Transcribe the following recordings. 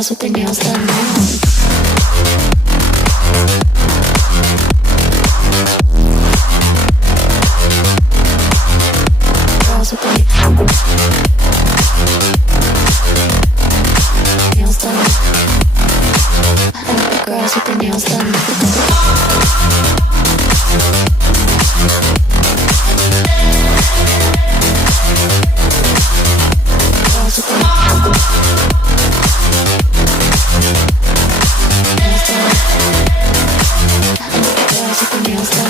girls with their nails done now. Girls with their nails done. I like the girls with their nails done. Girls with their nails done.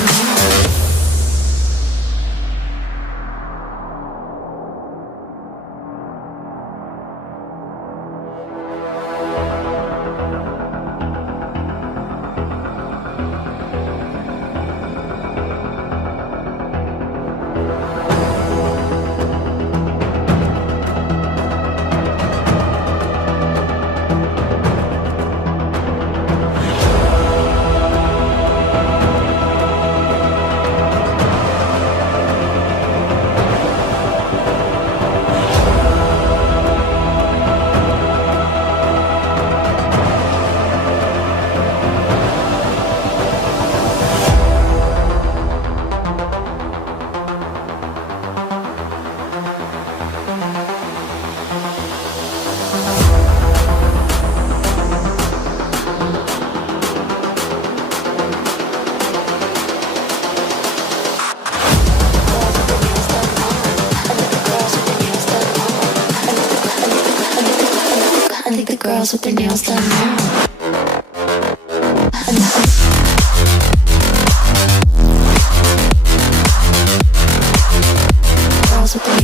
I like the girls with their nails done. I think the girls with their nails done now. Girls with their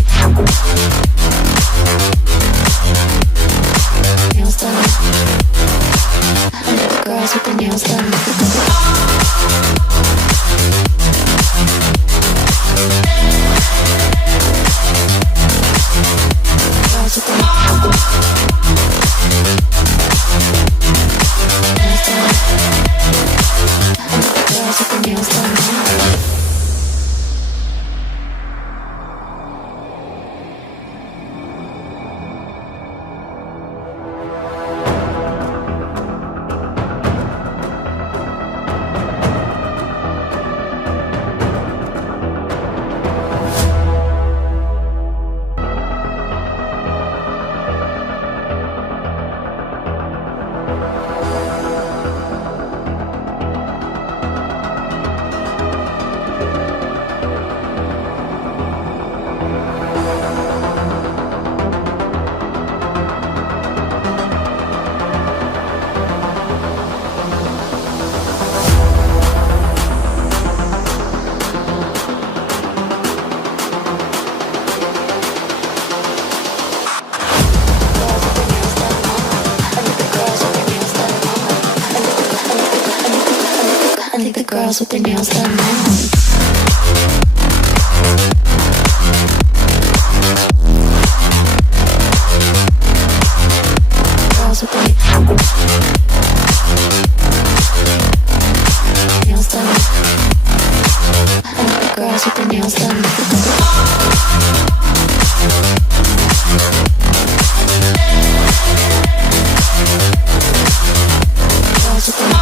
nails done. I think the girls with their nails done. Girls with their girls with their nails done now. I think the girls with their nails done now. Girls with their nails done. I like the girls with their nails done. Girls with their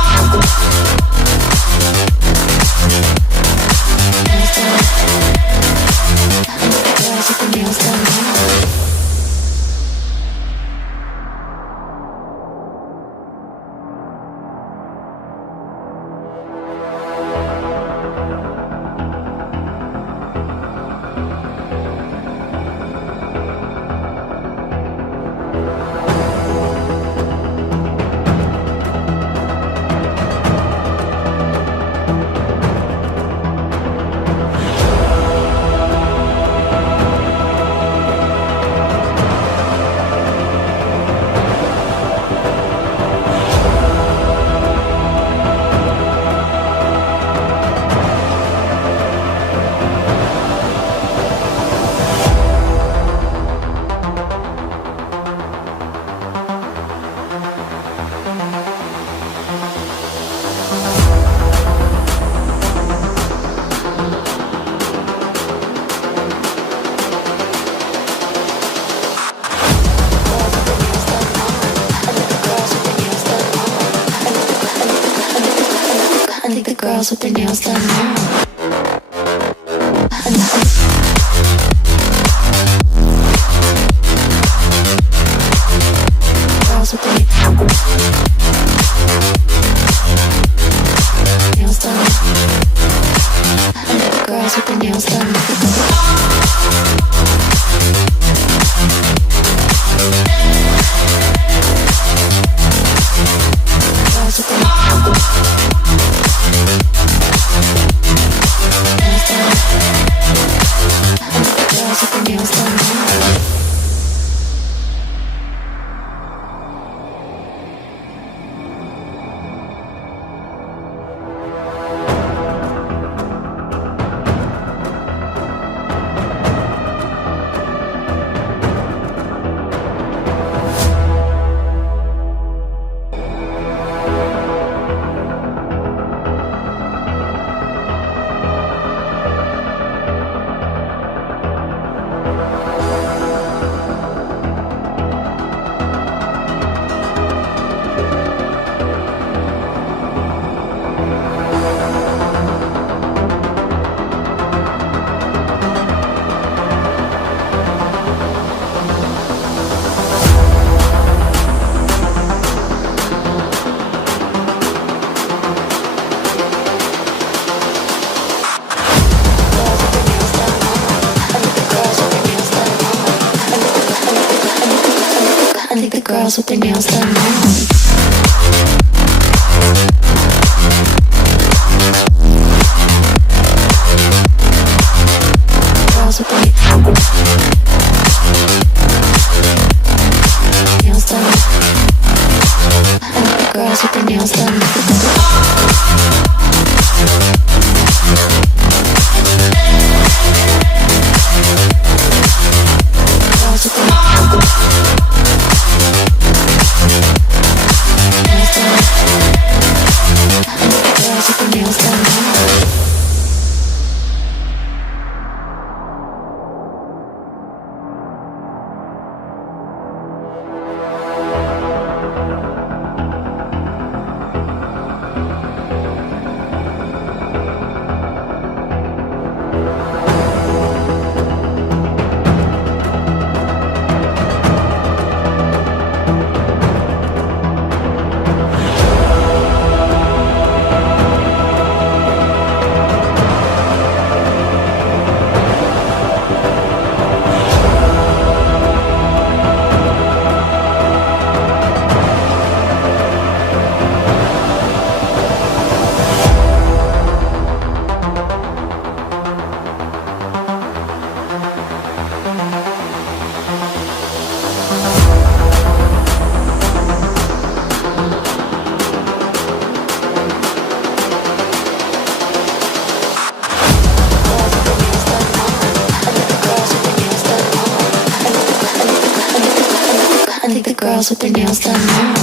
girls with their nails done now. Girls with their nails done. Girls with their nails done. Girls with their nails done. I think the girls with their nails done now. Girls with their nails done. I think the girls with their nails done. Girls with their nails done now. I think the girls with their nails done now.